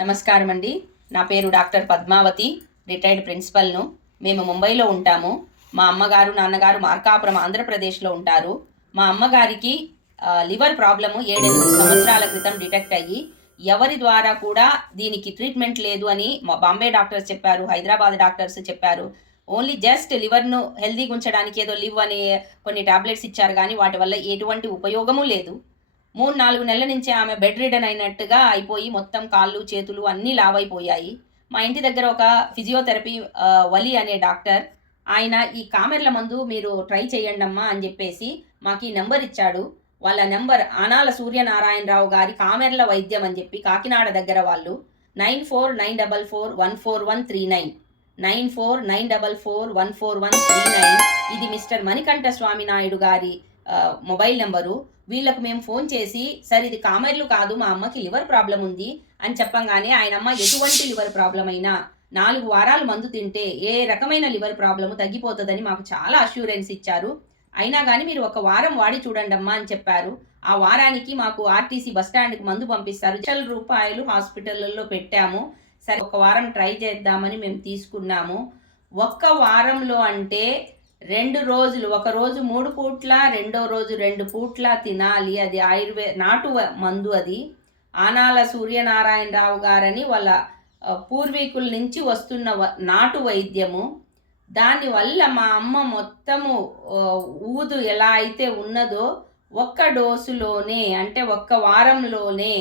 నమస్కారం అండి. నా పేరు డాక్టర్ పద్మావతి, రిటైర్డ్ ప్రిన్సిపల్ను. మేము ముంబైలో ఉంటాము. మా అమ్మగారు, నాన్నగారు మార్కాపురం ఆంధ్రప్రదేశ్లో ఉంటారు. మా అమ్మగారికి లివర్ ప్రాబ్లము 7-8 సంవత్సరాల క్రితం డిటెక్ట్ అయ్యి, ఎవరి ద్వారా కూడా దీనికి ట్రీట్మెంట్ లేదు అని బాంబే డాక్టర్స్ చెప్పారు, హైదరాబాద్ డాక్టర్స్ చెప్పారు. ఓన్లీ జస్ట్ లివర్ను హెల్దీగా ఉంచడానికి ఏదో లివ్ అనే కొన్ని టాబ్లెట్స్ ఇచ్చారు, కానీ వాటి వల్ల ఎటువంటి ఉపయోగము లేదు. 3-4 నెలల నుంచి ఆమె బెడ్ రిడన్ అయినట్టుగా అయిపోయి మొత్తం కాళ్ళు చేతులు అన్నీ లావైపోయాయి. మా ఇంటి దగ్గర ఒక ఫిజియోథెరపీ వలి అనే డాక్టర్, ఆయన ఈ కామెర్ల మందు మీరు ట్రై చేయండమ్మా అని చెప్పేసి మాకు ఈ నెంబర్ ఇచ్చాడు. వాళ్ళ నెంబర్ ఆనాల సూర్యనారాయణరావు గారి కామెర్ల వైద్యం అని చెప్పి కాకినాడ దగ్గర వాళ్ళు 9494414139 9494414139. ఇది మిస్టర్ మణికంఠ స్వామి నాయుడు గారి మొబైల్ నెంబరు. వీళ్ళకు మేము ఫోన్ చేసి, సార్ ఇది కామెర్లు కాదు, మా అమ్మకి లివర్ ప్రాబ్లం ఉంది అని చెప్పంగానే ఆయన అమ్మ ఎటువంటి లివర్ ప్రాబ్లం అయినా 4 వారాలు మందు తింటే ఏ రకమైన లివర్ ప్రాబ్లము తగ్గిపోతుందని మాకు చాలా అష్యూరెన్స్ ఇచ్చారు. అయినా కానీ మీరు ఒక వారం వాడి చూడండి అమ్మా అని చెప్పారు. ఆ వారానికి మాకు ఆర్టీసీ బస్టాండ్కి మందు పంపిస్తారు. ₹1,000 హాస్పిటల్లో పెట్టాము. సరే ఒక వారం ట్రై చేద్దామని మేము తీసుకున్నాము. ఒక్క వారంలో అంటే 2 రోజులు, ఒక రోజు 3 పూట్ల, రెండో రోజు 2 పూట్ల తినాలి. అది నాటు మందు. అది ఆనాల సూర్యనారాయణరావు గారని వాళ్ళ పూర్వీకుల నుంచి వస్తున్న నాటు వైద్యము. దానివల్ల మా అమ్మ మొత్తము ఊదు ఎలా అయితే ఉన్నదో ఒక్క డోసులోనే, అంటే ఒక్క వారంలోనే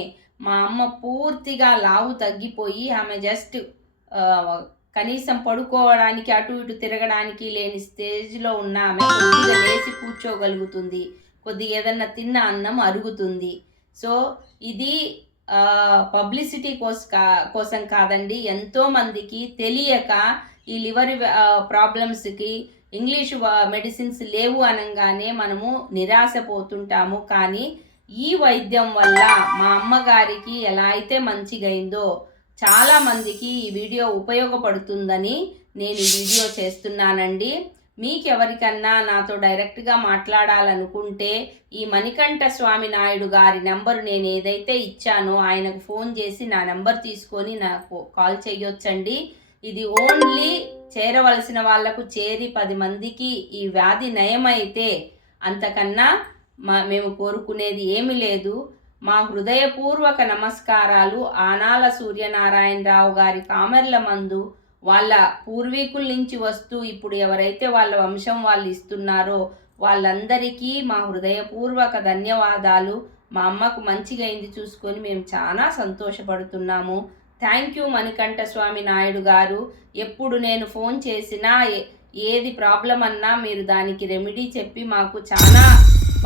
మా అమ్మ పూర్తిగా లావు తగ్గిపోయి, ఆమె జస్ట్ కనీసం పడుకోవడానికి అటు ఇటు తిరగడానికి లేని స్టేజ్లో ఉన్న ఆమె కొద్దిగా లేచి కూర్చోగలుగుతుంది, కొద్దిగా ఏదన్నా తిన్న అన్నం అరుగుతుంది. సో ఇది పబ్లిసిటీ కోసం కాదండి. ఎంతోమందికి తెలియక ఈ లివర్ ప్రాబ్లమ్స్కి ఇంగ్లీష్ మెడిసిన్స్ లేవు అనగానే మనము నిరాశపోతుంటాము. కానీ ఈ వైద్యం వల్ల మా అమ్మగారికి ఎలా అయితే మంచిగా అయిందో చాలామందికి ఈ వీడియో ఉపయోగపడుతుందని నేను ఈ వీడియో చేస్తున్నానండి. మీకెవరికన్నా నాతో డైరెక్ట్గా మాట్లాడాలనుకుంటే ఈ మణికంఠ స్వామి నాయుడు గారి నెంబరు నేను ఏదైతే ఇచ్చానో ఆయనకు ఫోన్ చేసి నా నెంబర్ తీసుకొని నాకు కాల్ చేయొచ్చండి. ఇది ఓన్లీ చేరవలసిన వాళ్లకు చేరి 10 మందికి ఈ వ్యాధి నయమైతే అంతకన్నా మేము కోరుకునేది ఏమీ లేదు. మా హృదయపూర్వక నమస్కారాలు. ఆనాల సూర్యనారాయణరావు గారి కామెర్ల మందు వాళ్ళ పూర్వీకుల నుంచి వస్తూ ఇప్పుడు ఎవరైతే వాళ్ళ వంశం వాళ్ళు ఇస్తున్నారో వాళ్ళందరికీ మా హృదయపూర్వక ధన్యవాదాలు. మా అమ్మకు మంచిగా అయింది చూసుకొని మేము చాలా సంతోషపడుతున్నాము. థ్యాంక్ యూ మణికంఠ స్వామి నాయుడు గారు. ఎప్పుడు నేను ఫోన్ చేసినా ఏది ప్రాబ్లం అన్నా మీరు దానికి రెమెడీ చెప్పి మాకు చాలా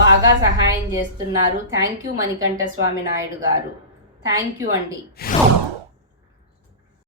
బాగా సహాయం చేస్తున్నారు. థ్యాంక్ యూ మణికంఠ స్వామి నాయుడు గారు. థ్యాంక్ యూ అండి.